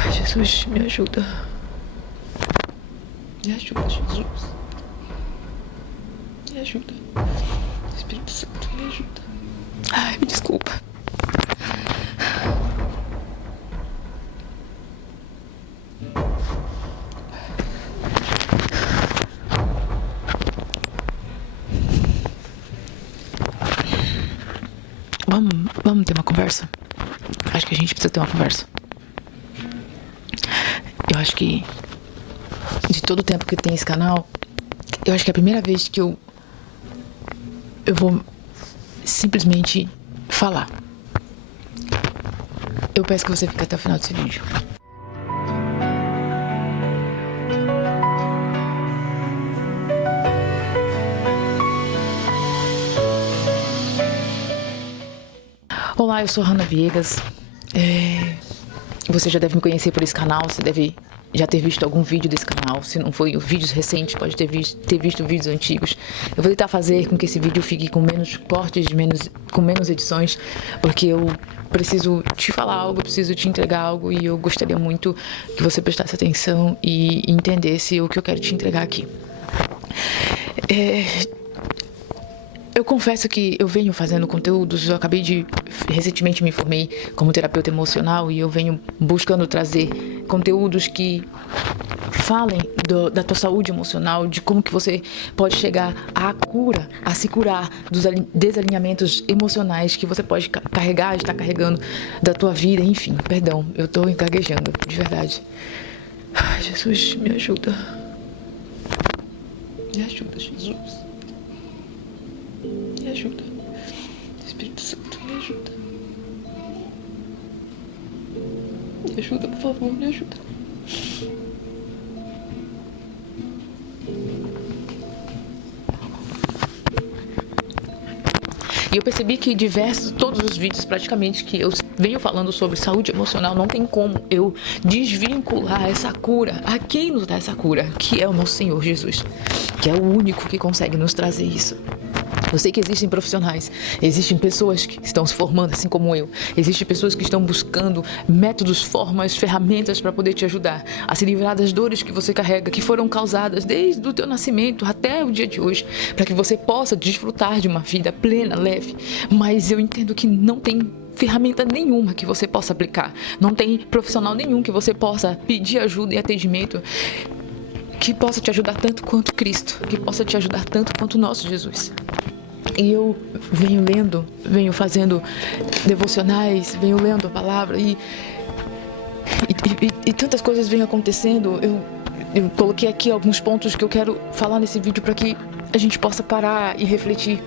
Ai, Jesus, me ajuda. Me ajuda, Jesus. Me ajuda. Espírito Santo, me ajuda. Ai, me desculpa. Vamos ter uma conversa? Acho que a gente precisa ter uma conversa. Eu acho que de todo o tempo que tem esse canal, eu acho que é a primeira vez que eu vou simplesmente falar. Eu peço que você fique até o final desse vídeo. Olá, eu sou Hannah Viegas. Você já deve me conhecer por esse canal, você deve já ter visto algum vídeo desse canal. Se não foi vídeos recentes, pode ter visto vídeos antigos. Eu vou tentar fazer com que esse vídeo fique com menos cortes, com menos edições, porque eu preciso te falar algo, eu preciso te entregar algo e eu gostaria muito que você prestasse atenção e entendesse o que eu quero te entregar aqui. Eu confesso que eu venho fazendo conteúdos, recentemente me formei como terapeuta emocional e eu venho buscando trazer conteúdos que falem da tua saúde emocional, de como que você pode chegar à cura, a se curar dos desalinhamentos emocionais que você pode estar carregando da tua vida, enfim, perdão, eu tô gaguejando, de verdade. Ai, Jesus, me ajuda. Me ajuda, Jesus. Me ajuda. Espírito Santo, me ajuda. Me ajuda, por favor, me ajuda. E eu percebi que todos os vídeos praticamente que eu venho falando sobre saúde emocional, não tem como eu desvincular essa cura, a quem nos dá essa cura, que é o nosso Senhor Jesus, que é o único que consegue nos trazer isso. Eu sei que existem profissionais, existem pessoas que estão se formando, assim como eu. Existem pessoas que estão buscando métodos, formas, ferramentas para poder te ajudar a se livrar das dores que você carrega, que foram causadas desde o teu nascimento até o dia de hoje, para que você possa desfrutar de uma vida plena, leve. Mas eu entendo que não tem ferramenta nenhuma que você possa aplicar. Não tem profissional nenhum que você possa pedir ajuda e atendimento que possa te ajudar tanto quanto Cristo, que possa te ajudar tanto quanto o nosso Jesus. E eu venho lendo, venho fazendo devocionais, venho lendo a palavra e tantas coisas vêm acontecendo. Eu coloquei aqui alguns pontos que eu quero falar nesse vídeo para que a gente possa parar e refletir.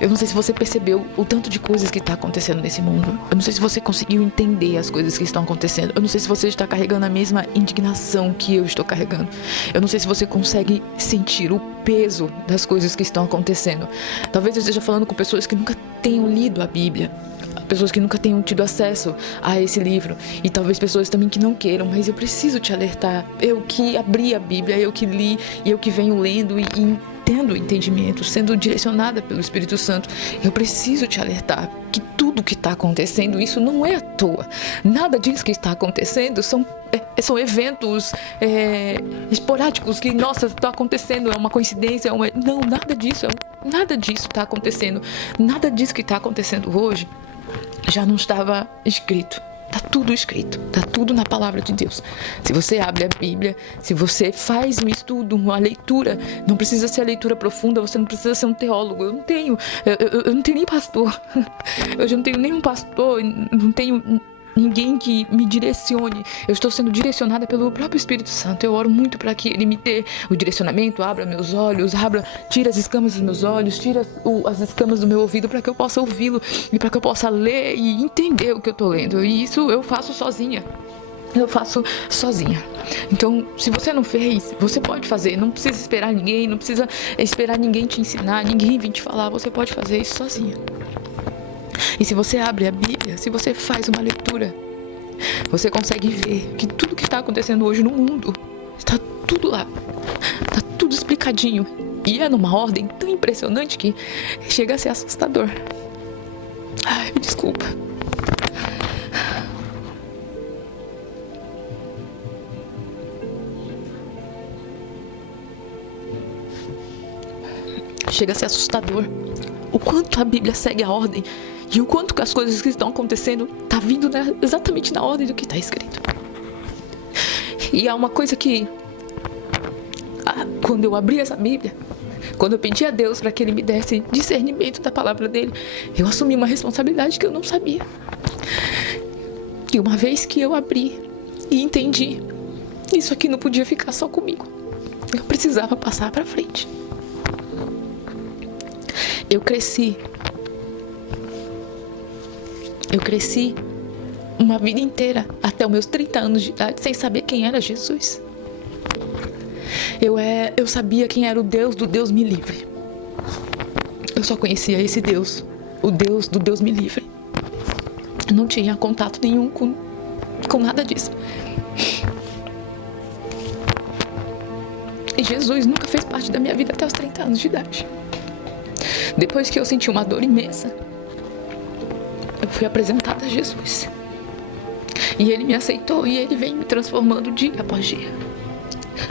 Eu não sei se você percebeu o tanto de coisas que está acontecendo nesse mundo. Eu não sei se você conseguiu entender as coisas que estão acontecendo. Eu não sei se você está carregando a mesma indignação que eu estou carregando. Eu não sei se você consegue sentir o peso das coisas que estão acontecendo. Talvez eu esteja falando com pessoas que nunca tenham lido a Bíblia, pessoas que nunca tenham tido acesso a esse livro e talvez pessoas também que não queiram, mas eu preciso te alertar. Eu que abri a Bíblia, eu que li e eu que venho lendo e tendo entendimento, sendo direcionada pelo Espírito Santo, eu preciso te alertar que tudo que está acontecendo, isso não é à toa. Nada disso que está acontecendo são eventos esporádicos que, nossa, está acontecendo, é uma coincidência, não, nada disso está acontecendo. Nada disso que está acontecendo hoje já não estava escrito. Está tudo escrito, está tudo na palavra de Deus. Se você abre a Bíblia, se você faz um estudo, uma leitura, não precisa ser a leitura profunda, você não precisa ser um teólogo. Eu não tenho nem pastor. Eu já não tenho nenhum pastor, não tenho ninguém que me direcione. Eu estou sendo direcionada pelo próprio Espírito Santo. Eu oro muito para que Ele me dê o direcionamento, abra meus olhos, tira as escamas dos meus olhos, tira as escamas do meu ouvido para que eu possa ouvi-lo e para que eu possa ler e entender o que eu estou lendo. E isso eu faço sozinha. Então, se você não fez, você pode fazer. Não precisa esperar ninguém, não precisa esperar ninguém te ensinar, ninguém vir te falar. Você pode fazer isso sozinha. E se você abre a Bíblia, se você faz uma leitura, você consegue ver que tudo que está acontecendo hoje no mundo, está tudo lá, está tudo explicadinho. E é numa ordem tão impressionante que chega a ser assustador. Ai, me desculpa. Chega a ser assustador o quanto a Bíblia segue a ordem e o quanto que as coisas que estão acontecendo tá vindo exatamente na ordem do que está escrito. E há uma coisa que, quando eu abri essa Bíblia, quando eu pedi a Deus para que Ele me desse discernimento da palavra dele, eu assumi uma responsabilidade que eu não sabia. E uma vez que eu abri e entendi, isso aqui não podia ficar só comigo. Eu precisava passar para frente. Eu cresci uma vida inteira, até os meus 30 anos de idade, sem saber quem era Jesus. Eu sabia quem era o Deus do Deus me livre. Eu só conhecia esse Deus, o Deus do Deus me livre. Eu não tinha contato nenhum com nada disso. E Jesus nunca fez parte da minha vida até os 30 anos de idade. Depois que eu senti uma dor imensa, eu fui apresentada a Jesus. E Ele me aceitou e Ele vem me transformando dia após dia.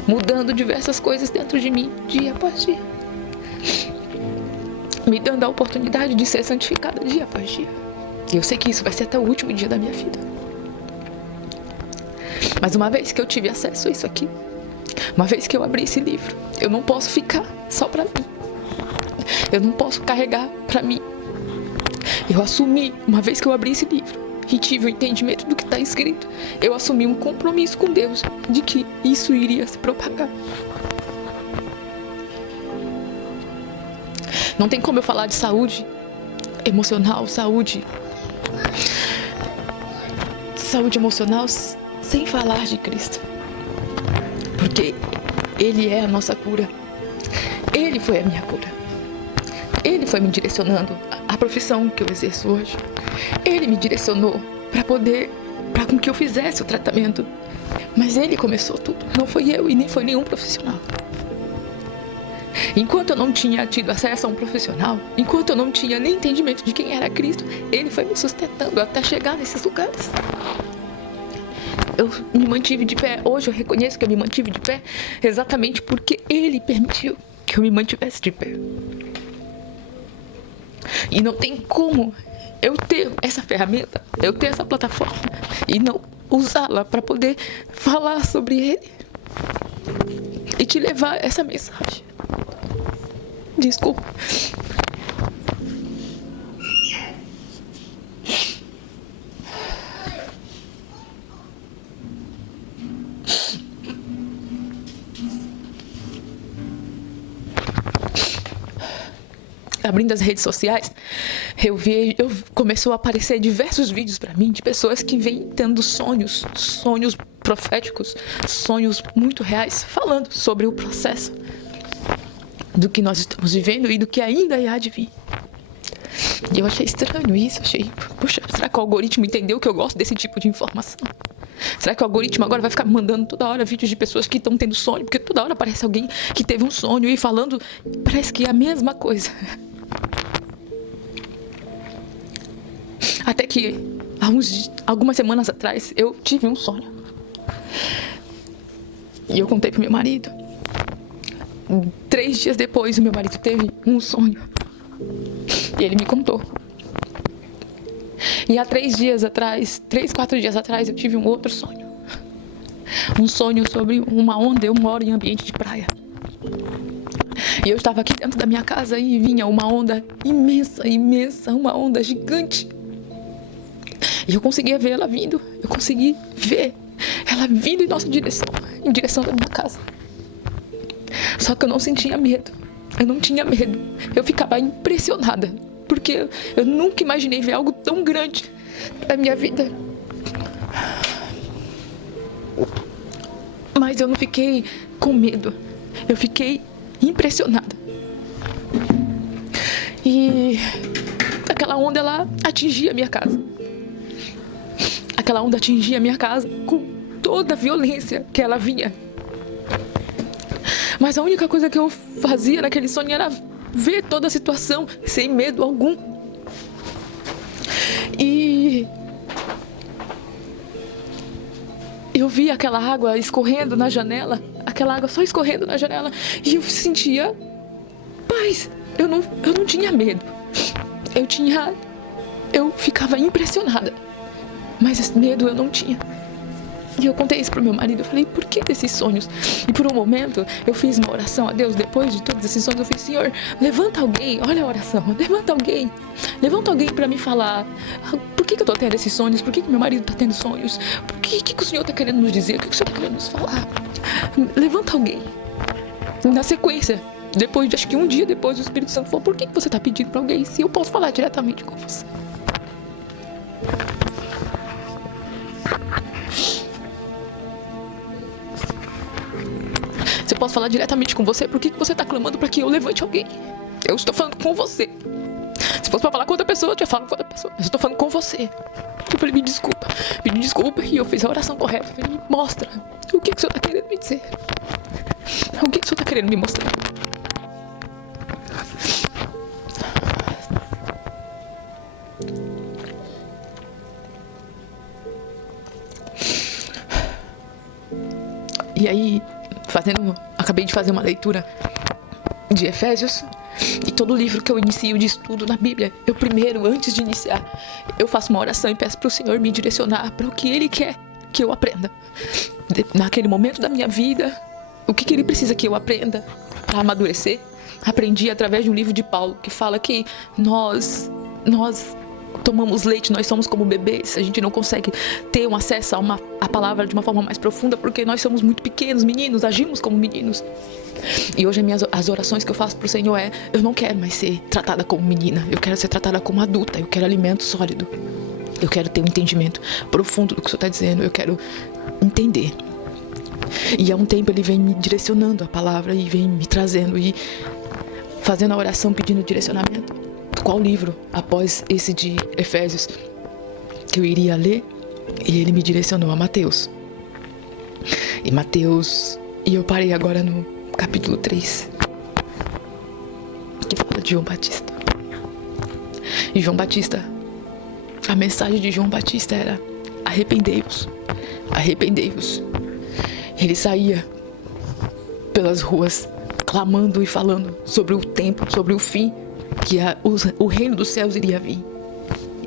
Mudando diversas coisas dentro de mim, dia após dia. Me dando a oportunidade de ser santificada dia após dia. E eu sei que isso vai ser até o último dia da minha vida. Mas uma vez que eu tive acesso a isso aqui, uma vez que eu abri esse livro, eu não posso ficar só pra mim. Eu não posso carregar pra mim. Eu assumi, uma vez que eu abri esse livro e tive o entendimento do que está escrito, eu assumi um compromisso com Deus de que isso iria se propagar. Não tem como eu falar de saúde emocional, saúde emocional sem falar de Cristo. Porque Ele é a nossa cura. Ele foi a minha cura. Ele foi me direcionando à profissão que eu exerço hoje. Ele me direcionou para com que eu fizesse o tratamento. Mas Ele começou tudo. Não foi eu e nem foi nenhum profissional. Enquanto eu não tinha tido acesso a um profissional, enquanto eu não tinha nem entendimento de quem era Cristo, Ele foi me sustentando até chegar nesses lugares. Eu me mantive de pé. Hoje eu reconheço que eu me mantive de pé exatamente porque Ele permitiu que eu me mantivesse de pé. E não tem como eu ter essa ferramenta, eu ter essa plataforma e não usá-la para poder falar sobre Ele e te levar essa mensagem. Desculpa. Abrindo as redes sociais, começou a aparecer diversos vídeos para mim de pessoas que vêm tendo sonhos proféticos, sonhos muito reais, falando sobre o processo do que nós estamos vivendo e do que ainda há de vir. E eu achei estranho isso, poxa, será que o algoritmo entendeu que eu gosto desse tipo de informação? Será que o algoritmo agora vai ficar me mandando toda hora vídeos de pessoas que estão tendo sonho? Porque toda hora aparece alguém que teve um sonho e falando, parece que é a mesma coisa. Até que, algumas semanas atrás, eu tive um sonho. E eu contei pro meu marido. 3 dias depois, o meu marido teve um sonho. E ele me contou. E há 3, 4 dias atrás, eu tive um outro sonho. Um sonho sobre uma onda. Eu moro em ambiente de praia. E eu estava aqui dentro da minha casa e vinha uma onda imensa, uma onda gigante. E eu conseguia ver ela vindo. Eu consegui ver ela vindo em nossa direção, em direção da minha casa. Só que eu não sentia medo. Eu não tinha medo. Eu ficava impressionada. Porque eu nunca imaginei ver algo tão grande na minha vida. Mas eu não fiquei com medo. Eu fiquei impressionada. E aquela onda, ela atingia a minha casa. Aquela onda atingia a minha casa com toda a violência que ela vinha. Mas a única coisa que eu fazia naquele sonho era ver toda a situação sem medo algum. E eu via aquela água escorrendo na janela, aquela água só escorrendo na janela, e eu sentia paz. eu não tinha medo. Eu ficava impressionada. Mas esse medo eu não tinha. E eu contei isso pro meu marido, eu falei, por que desses sonhos? E por um momento, eu fiz uma oração a Deus, depois de todos esses sonhos, eu fiz, Senhor, levanta alguém, olha a oração, levanta alguém pra me falar, por que eu tô tendo esses sonhos, por que meu marido tá tendo sonhos, o que o Senhor tá querendo nos dizer, o que o Senhor tá querendo nos falar, levanta alguém. Na sequência, depois de, acho que um dia depois, o Espírito Santo falou, por que você tá pedindo pra alguém, se eu posso falar diretamente com você? Se eu posso falar diretamente com você, por que você está clamando para que eu levante alguém? Eu estou falando com você. Se fosse para falar com outra pessoa, eu tinha falado com outra pessoa. Mas eu estou falando com você. Eu falei, me desculpa. Pedi desculpa e eu fiz a oração correta. Eu falei, me mostra. O que o Senhor está querendo me dizer? O que o Senhor está querendo me mostrar? E aí, acabei de fazer uma leitura de Efésios, e todo livro que eu inicio de estudo na Bíblia, eu primeiro, antes de iniciar, eu faço uma oração e peço para o Senhor me direcionar para o que Ele quer que eu aprenda. Naquele momento da minha vida, o que Ele precisa que eu aprenda para amadurecer. Aprendi através de um livro de Paulo, que fala que nós tomamos leite, nós somos como bebês, a gente não consegue ter um acesso a palavra de uma forma mais profunda, porque nós somos muito pequenos, meninos, agimos como meninos. E hoje as orações que eu faço pro Senhor eu não quero mais ser tratada como menina, eu quero ser tratada como adulta, eu quero alimento sólido, eu quero ter um entendimento profundo do que o Senhor está dizendo, eu quero entender. E há um tempo Ele vem me direcionando a palavra e vem me trazendo e fazendo a oração pedindo direcionamento. Qual livro, após esse de Efésios, que eu iria ler? E Ele me direcionou a Mateus. E eu parei agora no capítulo 3, que fala de João Batista. E João Batista, a mensagem de João Batista era: arrependei-vos, arrependei-vos. Ele saía pelas ruas clamando e falando sobre o tempo, sobre o fim, que o reino dos céus iria vir.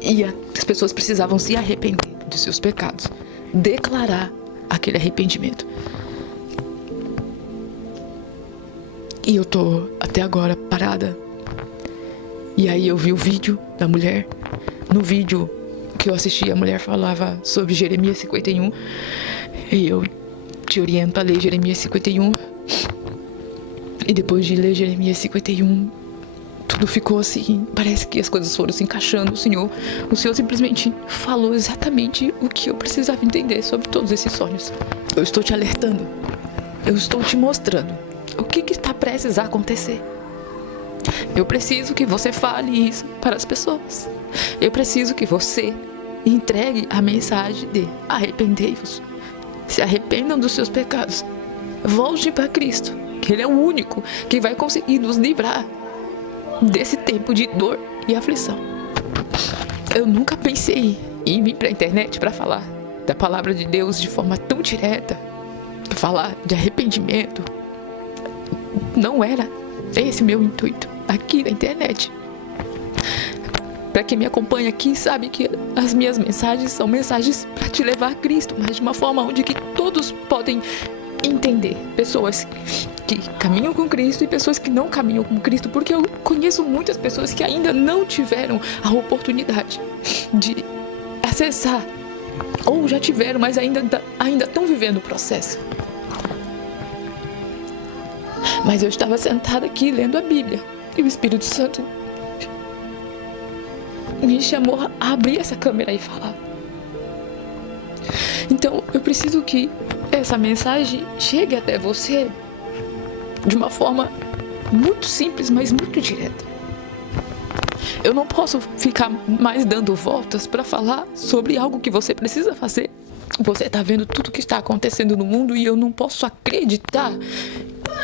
E as pessoas precisavam se arrepender de seus pecados, declarar aquele arrependimento. E eu tô até agora parada. E aí eu vi o vídeo da mulher. No vídeo que eu assisti, a mulher falava sobre Jeremias 51. E eu te oriento a ler Jeremias 51. E depois de ler Jeremias 51, tudo ficou assim, parece que as coisas foram se encaixando. O Senhor simplesmente falou exatamente o que eu precisava entender sobre todos esses sonhos. Eu estou te alertando, eu estou te mostrando o que está prestes a acontecer. Eu preciso que você fale isso para as pessoas. Eu preciso que você entregue a mensagem de arrependei-vos, se arrependam dos seus pecados, volte para Cristo, que Ele é o único que vai conseguir nos livrar desse tempo de dor e aflição. Eu nunca pensei em vir para a internet para falar da palavra de Deus de forma tão direta, falar de arrependimento. Não era esse meu intuito aqui na internet. Para quem me acompanha aqui sabe que as minhas mensagens são mensagens para te levar a Cristo, mas de uma forma onde que todos podem entender. Pessoas que caminham com Cristo e pessoas que não caminham com Cristo, porque eu conheço muitas pessoas que ainda não tiveram a oportunidade de acessar, ou já tiveram, mas ainda estão vivendo o processo. Mas eu estava sentada aqui lendo a Bíblia e o Espírito Santo me chamou a abrir essa câmera e falar. Então eu preciso que essa mensagem chegue até você de uma forma muito simples, mas muito direta. Eu não posso ficar mais dando voltas para falar sobre algo que você precisa fazer. Você está vendo tudo que está acontecendo no mundo e eu não posso acreditar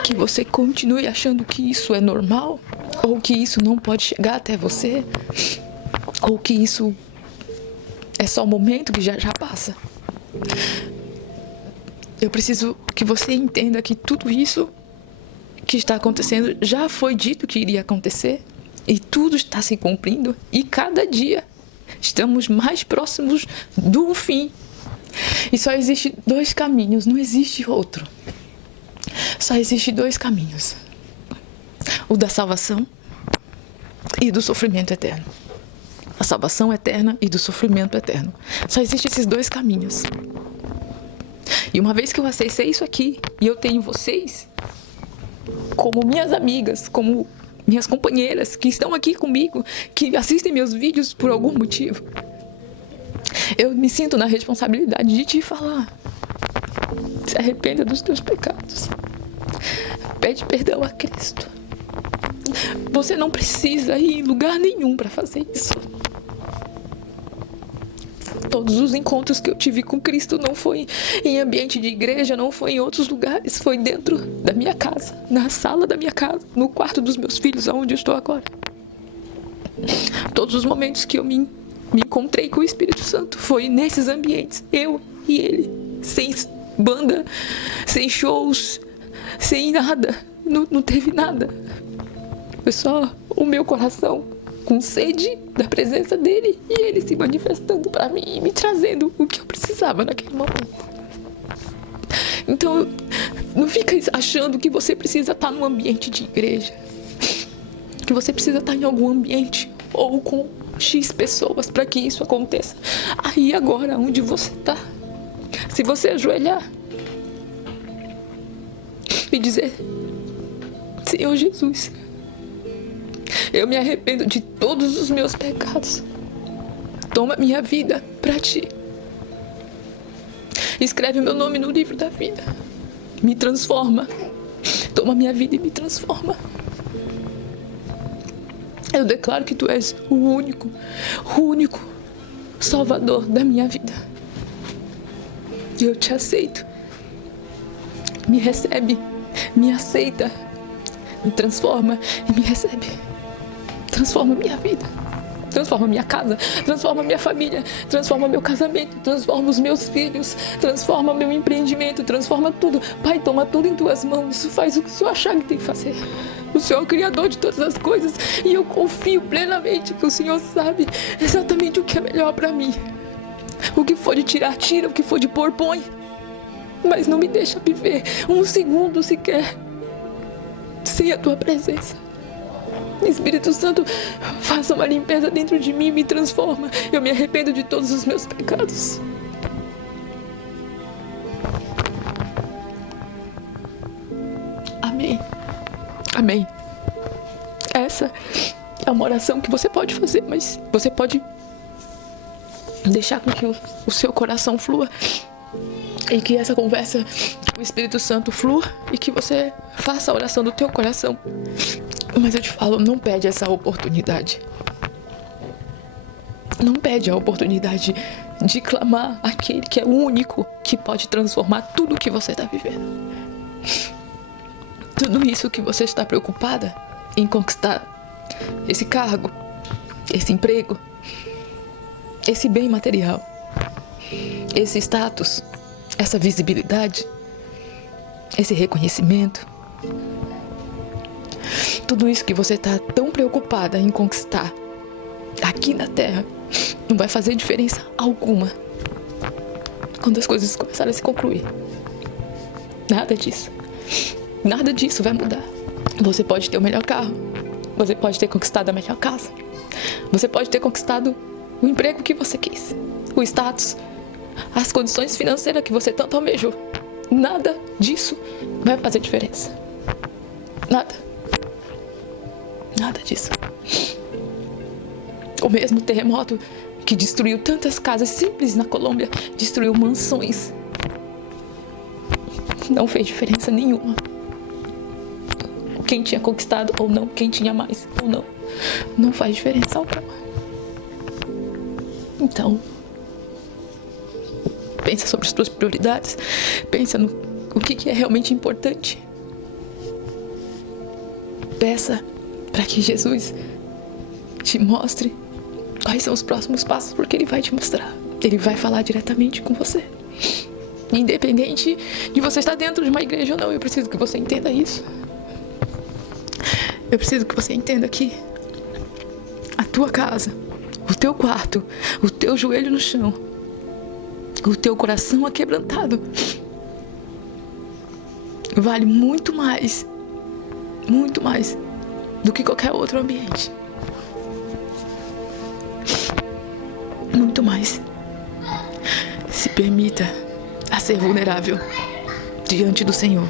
que você continue achando que isso é normal, ou que isso não pode chegar até você, ou que isso é só um momento que já passa. Eu preciso que você entenda que tudo isso que está acontecendo já foi dito que iria acontecer e tudo está se cumprindo e cada dia estamos mais próximos do fim. E só existe 2 caminhos, não existe outro. Só existe 2 caminhos. O da salvação e do sofrimento eterno. A salvação eterna e do sofrimento eterno. Só existem esses 2 caminhos. E uma vez que eu acessei isso aqui, e eu tenho vocês como minhas amigas, como minhas companheiras que estão aqui comigo, que assistem meus vídeos por algum motivo, eu me sinto na responsabilidade de te falar: se arrependa dos teus pecados. Pede perdão a Cristo. Você não precisa ir em lugar nenhum para fazer isso. Todos os encontros que eu tive com Cristo não foi em ambiente de igreja, não foi em outros lugares, foi dentro da minha casa, na sala da minha casa, no quarto dos meus filhos, aonde eu estou agora. Todos os momentos que eu me encontrei com o Espírito Santo foi nesses ambientes, eu e ele, sem banda, sem shows, sem nada, não teve nada. Foi só o meu coração com sede da presença dele e ele se manifestando para mim e me trazendo o que eu precisava naquele momento. Então, não fica achando que você precisa estar num ambiente de igreja, que você precisa estar em algum ambiente ou com X pessoas para que isso aconteça. Aí agora, onde você está, se você ajoelhar e dizer: Senhor Jesus, eu me arrependo de todos os meus pecados. Toma minha vida para ti. Escreve meu nome no livro da vida. Me transforma. Toma minha vida e me transforma. Eu declaro que tu és o único Salvador da minha vida. E eu te aceito. Me recebe, me aceita, me transforma e me recebe. Transforma minha vida, transforma minha casa, transforma minha família, transforma meu casamento, transforma os meus filhos, transforma meu empreendimento, transforma tudo. Pai, toma tudo em tuas mãos, faz o que o Senhor achar que tem que fazer. O Senhor é o Criador de todas as coisas e eu confio plenamente que o Senhor sabe exatamente o que é melhor para mim. O que for de tirar, tira, o que for de pôr, põe. Mas não me deixa viver um segundo sequer sem a tua presença. Espírito Santo, faça uma limpeza dentro de mim e me transforma. Eu me arrependo de todos os meus pecados. Amém. Amém. Essa é uma oração que você pode fazer, mas você pode deixar com que o seu coração flua e que essa conversa com o Espírito Santo flua e que você faça a oração do teu coração. Mas eu te falo, não perde essa oportunidade. Não perde a oportunidade de clamar aquele que é o único que pode transformar tudo o que você está vivendo. Tudo isso que você está preocupada em conquistar, esse cargo, esse emprego, esse bem material, esse status, essa visibilidade, esse reconhecimento, tudo isso que você está tão preocupada em conquistar aqui na Terra não vai fazer diferença alguma quando as coisas começarem a se concluir. Nada disso vai mudar. Você pode ter o melhor carro, você pode ter conquistado a melhor casa, você pode ter conquistado o emprego que você quis, o status, as condições financeiras que você tanto almejou. Nada disso vai fazer diferença. Nada disso. O mesmo terremoto que destruiu tantas casas simples na Colômbia, destruiu mansões. Não fez diferença nenhuma. Quem tinha conquistado ou não, quem tinha mais ou não, não faz diferença alguma. Então, pensa sobre as tuas prioridades, pensa no que é realmente importante. Peça para que Jesus te mostre quais são os próximos passos, porque Ele vai te mostrar. Ele vai falar diretamente com você. Independente de você estar dentro de uma igreja ou não, eu preciso que você entenda isso. Eu preciso que você entenda que a tua casa, o teu quarto, o teu joelho no chão, o teu coração aquebrantado vale muito mais do que qualquer outro ambiente. Muito mais. Se permita a ser vulnerável diante do Senhor,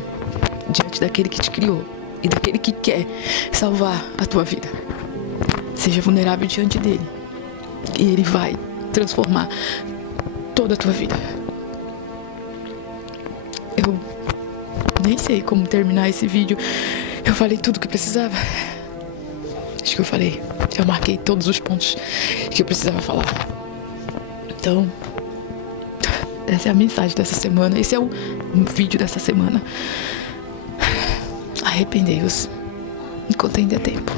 diante daquele que te criou e daquele que quer salvar a tua vida. Seja vulnerável diante dele e ele vai transformar toda a tua vida. Eu nem sei como terminar esse vídeo. Eu falei tudo o que precisava. Acho que eu falei. Eu marquei todos os pontos que eu precisava falar. Então, essa é a mensagem dessa semana. Esse é o vídeo dessa semana. Arrependei-vos enquanto ainda é tempo.